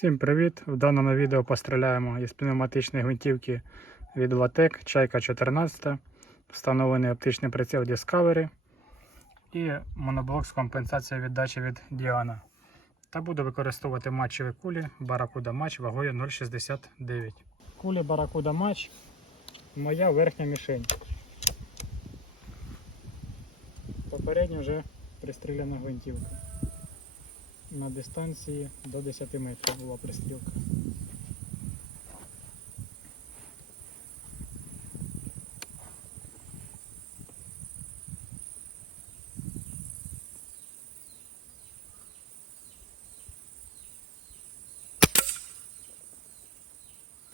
Всім привіт! В даному відео постріляємо із пневматичної гвинтівки від Latec Чайка 14, встановлений оптичний приціл Discovery і моноблок з компенсацією віддачі від Diana. Та буду використовувати матчеві кулі Barracuda Match вагою 0,69. Кулі Barracuda Match моя верхня мішень. Попередньо вже пристріляна гвинтівка. На дистанції до 10 метрів була пристрілка.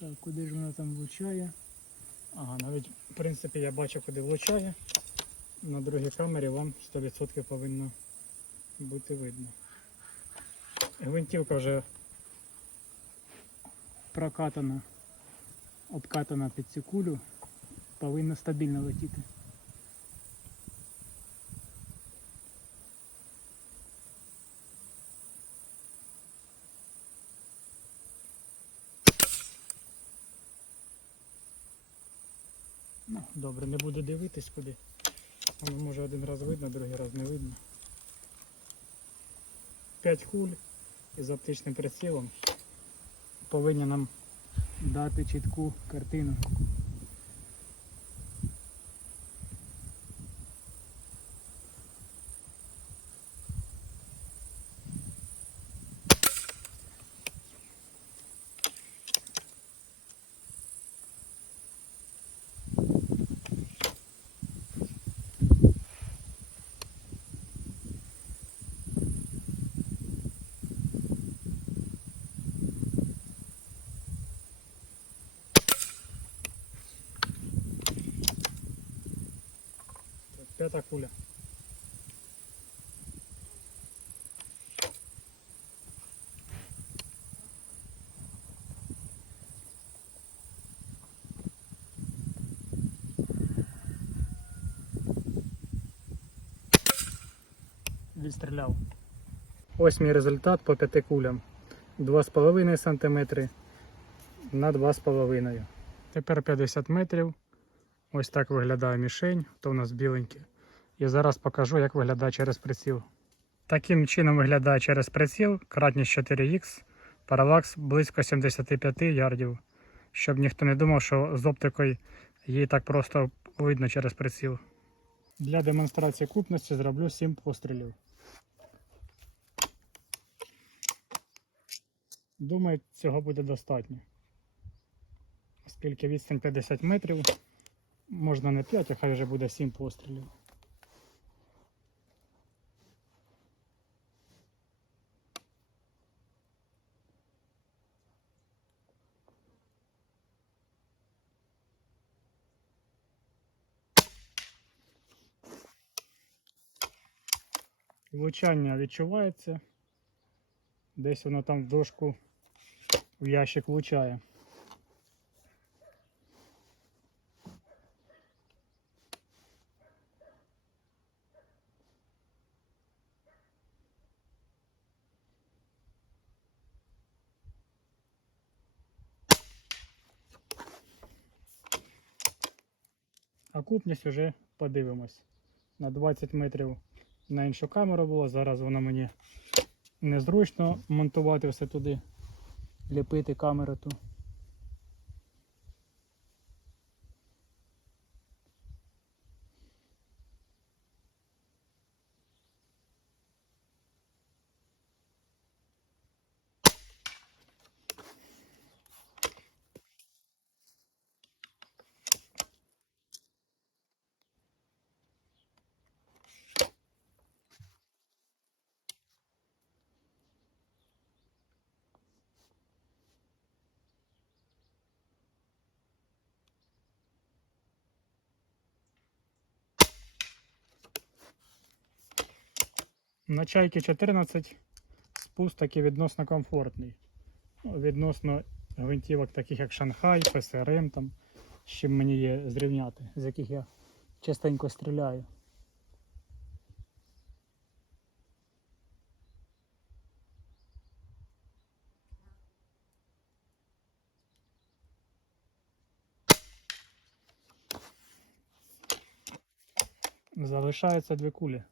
Так, куди ж вона там влучає? Ага, навіть в принципі я бачу, куди влучає. На другій камері вам 100% повинно бути видно. Гвинтівка вже прокатана, обкатана під цю кулю, повинна стабільно летіти. Ну, добре, не буду дивитись куди. Воно може один раз видно, другий раз не видно. 5 куль із оптичним прицілом повинні нам дати чітку картину. П'ята куля. Відстріляв. Ось мій результат по п'яти кулям. 2,5 см на 2,5 Тепер 50 метрів. Ось так виглядає мішень, то у нас біленьке. І зараз покажу, як виглядає через приціл. Таким чином виглядає через приціл кратність 4х, паралакс близько 75 ярдів. Щоб ніхто не думав, що з оптикою її так просто видно через приціл. Для демонстрації купності зроблю 7 пострілів. Думаю, цього буде достатньо. Оскільки відстань 50 метрів, можна не 5, а хай вже буде 7 пострілів. Влучання відчувається. Десь воно там в дошку в ящик влучає. А купність вже подивимось. На 20 метрів на іншу камеру було. Зараз воно мені незручно монтувати все туди, ліпити камеру ту. На чайки 14 спуск такий відносно комфортний. Відносно гвинтівок, таких як Шанхай, ПСРМ, там, з чим мені є зрівняти, з яких я частенько стріляю. Залишаються дві кулі.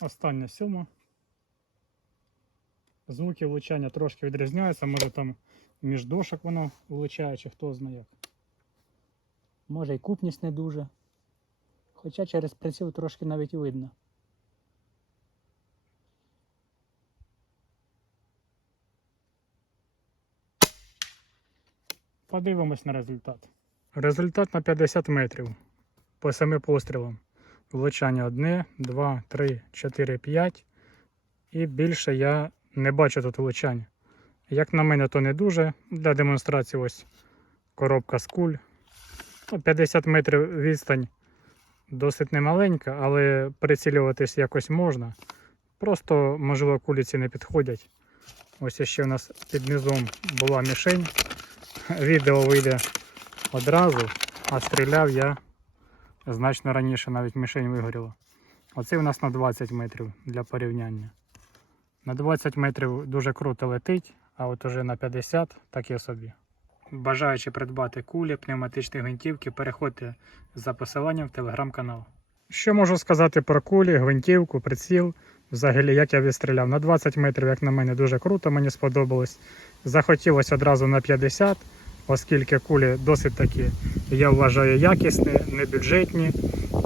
Остання сьома. Звуки влучання трошки відрізняються, може там між дошок воно влучає, чи хто знає як. Може і купність не дуже. Хоча через приціл трошки навіть видно. Подивимось на результат. Результат на 50 метрів по 7 пострілам. Влучання 1, 2, 3, 4, 5. І більше я не бачу тут влучань. Як на мене, то не дуже. Для демонстрації ось коробка з куль. Ну, 50 метрів відстань досить немаленька, але прицілюватись якось можна. Просто, можливо, кулі ці не підходять. Ось ще у нас під низом була мішень. Відео вийде одразу, а стріляв я значно раніше, навіть мішень вигоріла. Оце у нас на 20 метрів для порівняння. На 20 метрів дуже круто летить, а от уже на 50 таке собі. Бажаючи придбати кулі, пневматичні гвинтівки, переходьте за посиланням в телеграм-канал. Що можу сказати про кулі, гвинтівку, приціл? Взагалі, як я відстріляв на 20 метрів, як на мене, дуже круто, мені сподобалось. Захотілося одразу на 50, оскільки кулі досить такі, я вважаю, якісні, не бюджетні.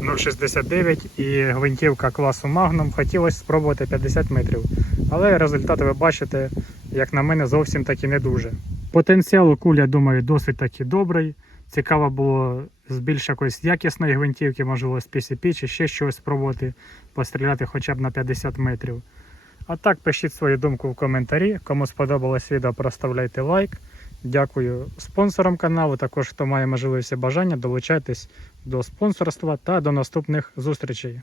0,69 і гвинтівка класу Magnum. Хотілося спробувати 50 метрів. Але результат ви бачите, як на мене, зовсім таки не дуже. Потенціал у я думаю, досить таки добрий. Цікаво було з більш якоїсь якісної гвинтівки, можливо, з PCP чи ще щось спробувати постріляти хоча б на 50 метрів. А так, пишіть свою думку в коментарі. Кому сподобалось відео, проставляйте лайк. Дякую спонсорам каналу. Також хто має можливість і бажання, долучайтесь до спонсорства та до наступних зустрічей.